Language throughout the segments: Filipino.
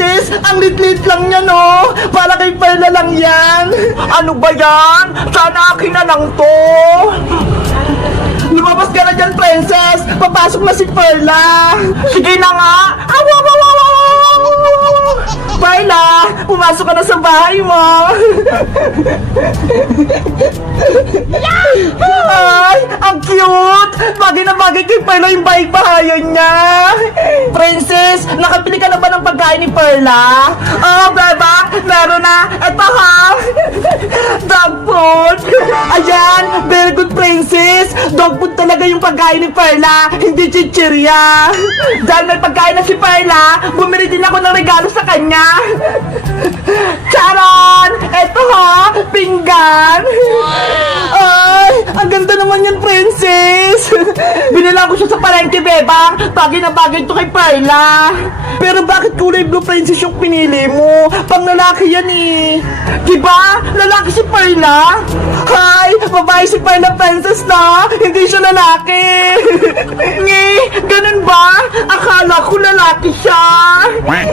Princess, ang lit-lit lang yan, oh. Para kay Perla lang yan. Ano ba yan? Sana akin na lang to. Lumabas ka na dyan, Princess. Papasok na si Perla. Sige na nga. Perla, pumasok ka na sa bahay mo. Ay, ang cute. Bagay na bagay kay Perla yung bahay-bahayan niya. Princess, nakabili ka na ba ng pagkain ni Perla? Oh, beba, meron na. Eto ha. Dog food. Ayan, very good, Princess. Dog food talaga yung pagkain ni Perla, hindi chichirya. Dahil may pagkain na si Perla, bumili din ako ng regalo sa kanya. Charon! Eto ha, pinggan. Ay, ang ganda naman yan, Princess. Binila ko siya sa palengke, bebang. Bagay na bagay to kay Perla. Pero bakit kulay blue, Princess, yung pinili mo? Pang lalaki yan eh. Diba? Lalaki si Perla? Hi, babae si Perla, Princess na. Hindi siya lalaki. Nge, ganun ba? Akala ko lalaki siya.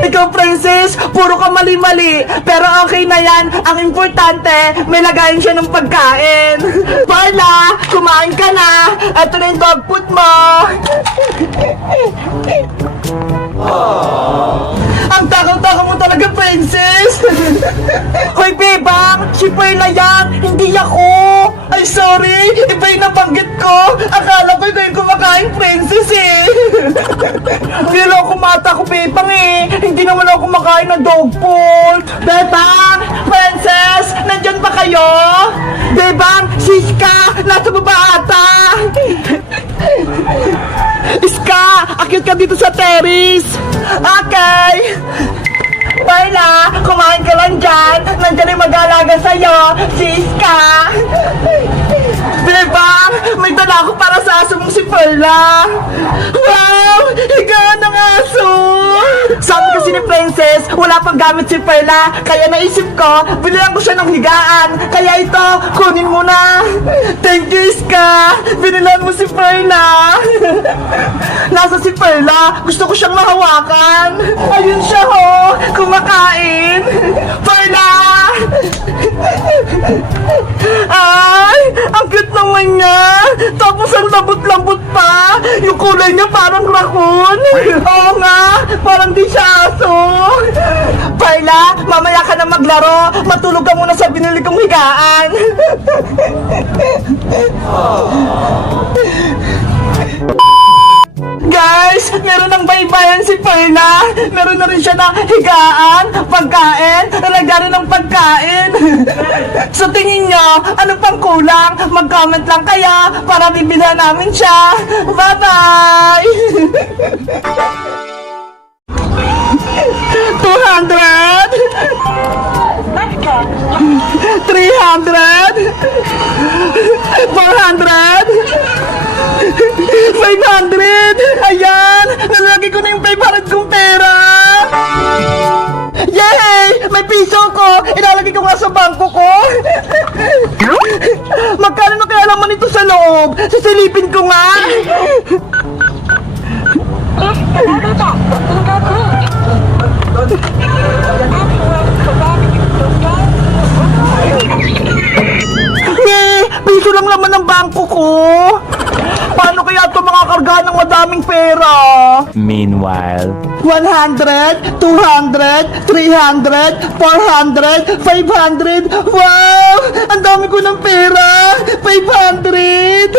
Ikaw, Princess, puro ka mali-mali. Pero okay na yan. Ang importante, may lagayin siya ng pagkain. Perla, kumain ka na. Ito na yung dog food mo. Ang takaw-takaw mo talaga, Princess. Hoy, bebang, si Perla yan, hindi ako. Ay, sorry, iba yung nabanggit ko. Akala ko ikaw yung kumakain, Princess eh. Pero ako mata ko, bebang eh. Hindi naman ako kumakain ng dog food. Bebang, Princess, nandyan ba kayo? Bebang, Siska, nasa baba ata. Iska, akit ka dito sa terrace. Okay. Perla, kumain ka lang dyan. Nandiyan yung mag-aalaga sa'yo, si Iska. Bebang, may dala ako para sa aso mong si Perla. Wow, higaan ng aso. Sabi kasi ni Princess, wala pang gamit si Perla. Kaya naisip ko, binilang ko siya ng higaan. Kaya ito, kunin mo na. Thank you, Iska. Binilan mo si Perla. Nasa si Perla, gusto ko siyang mahawakan. Ayun siya ho, kumakain. Perla! Ay, ang cute naman niya. Tapos ang lambot-lambot pa. Yung kulay niya parang raccoon. Oo nga, parang di siya aso. Perla, mamaya ka na maglaro. Matulog ka muna sa binili kong higaan. Guys, meron ng baybayan si Perla. Meron na rin siya na higaan, pagkain, nalagyan ng pagkain. So tingin nyo, ano pang kulang? Mag-comment lang kaya para bibilhan namin siya. Bye-bye! 200 300 400 500! Ayan! Nalagay ko na yung 500 kong pera! Yay! May piso ko! Ilalagay ko nga sa bangko ko! Magkano na kaya naman ito sa loob? Sisilipin ko nga! Piso lang naman ang bangko ko! Paano kaya ito makakarga ng madaming pera? Meanwhile, 100, 200, 300, 400, 500. Wow! Ang dami ko ng pera! 500!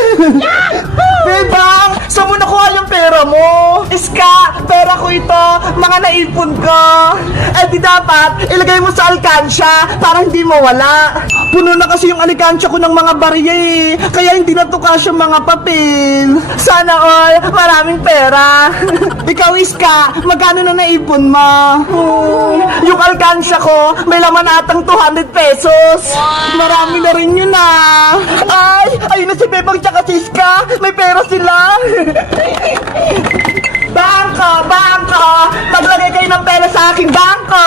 Bebang! Saan mo nakuha yung pera mo? Iska! Pera ko ito! Mga naipon ko! Eh di dapat, ilagay mo sa alkansya para hindi mawala. Puno na kasi yung alkansya ko ng mga barya eh. Kaya hindi na to kasya mga papel. Sana all, maraming pera. Ikaw, Iska, magkano na naipon mo? Yung alkansya ko, may laman atang 200 pesos. Marami na rin yun ah. Ay, ayun na si Bebang tsaka si Iska. May pera sila. Bangko! Bangko! Maglagay kayo ng pera sa aking bangko!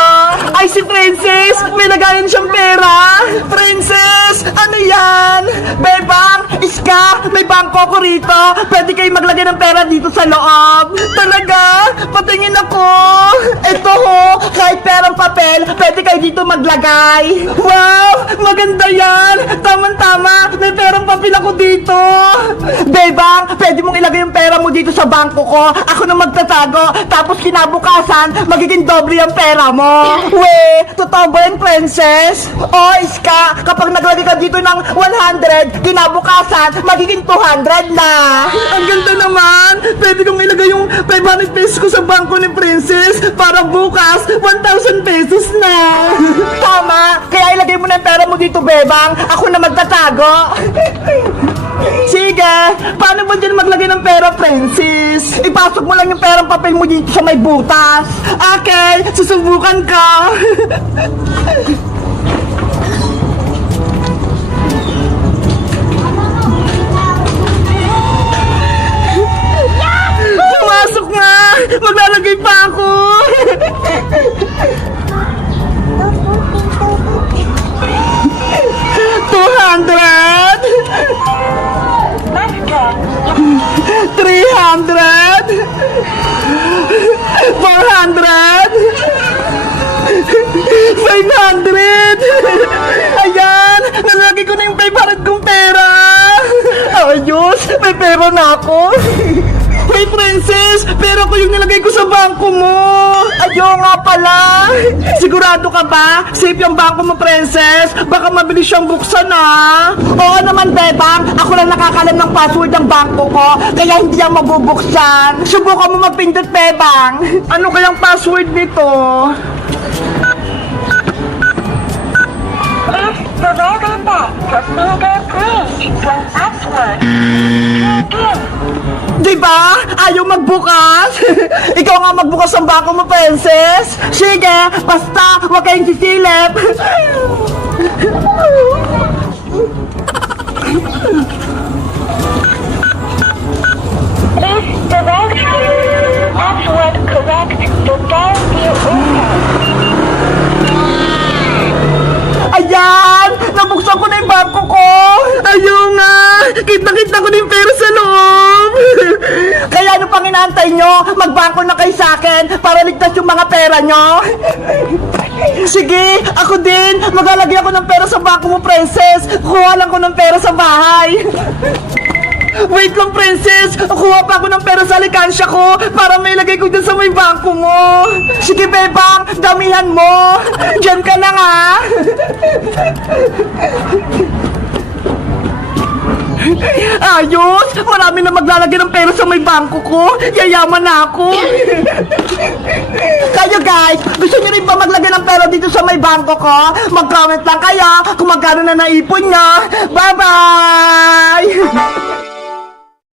Ay, si Princess! May lagayan siyang pera! Princess! Ano yan? Bebang! Iska! May bangko ko rito. Pwede kayo maglagay ng pera dito sa loob. Talaga? Patingin ako. Ito ho, kahit perang papel, pwede kayo dito maglagay. Wow, maganda yan. Tama-tama, may perang papel ako dito. Bebang, pwede mong ilagay yung pera mo dito sa bangko ko. Ako na magtatago. Tapos kinabukasan, magiging doble ang pera mo. We, totoo ba yan, princess? O, Iska, kapag naglagay ka dito ng 100, kinabukasan, magiging 200 na. Ang ganda naman. Pwede kong ilagay yung 500 pesos ko sa bangko ni princess para bukas, 1,000 pesos na. Tama. Kaya ilagay mo na yung pera mo dito, Bebang. Ako na magtatago. Sige, paano mo dyan maglagay ng pera, princess? Ipasok mo lang yung perang papel mo dito sa may butas. Okay, susubukan ka. Pumasok nga! Maglalagay pa ako! 500! Ayan! Nalagay ko na yung 500 kong pera! Ayos! May pera na ako! Hey, princess! Pera ko yung nilagay ko sa bangko mo! Ayo nga pala! Sigurado ka ba? Safe yung bangko mo, princess! Baka mabilis siyang buksan, ah! Oo naman, Bebang! Ako lang nakakalam ng password ng bangko ko, kaya hindi yan mabubuksan! Subukan mo magpindot, Bebang! Ano kayang password nito? Please remember that your fingerprint your password. Diba? Ayaw magbukas? Ikaw nga magbukas ng bangko mo, princess! Sige, basta huwag kayong sisilip! Please direct password correct to get you open. Ayan! Nabuksan ko na yung bangko ko! Ayaw nga! Kita-kita ko na yung pera sa loob! Kaya ano pang inaantay nyo? Magbangko na kayo sa akin para ligtas yung mga pera nyo! Sige, ako din! Maglalagay ako ng pera sa bangko mo, princess! Kuha lang ko ng pera sa bahay! Wait lang, princess! Kuha pa ako ng pera sa alikansya ko para may lagay ko dyan sa may bangko mo! Sige, Bebang! Damihan mo! Diyan ka na nga! Ayos! Marami na maglalagay ng pera sa may bangko ko! Yayaman na ako! Kayo guys! Gusto niyo rin ba maglagay ng pera dito sa may bangko ko? Mag-comment lang kayo kung magkano na naipon nyo! Bye-bye!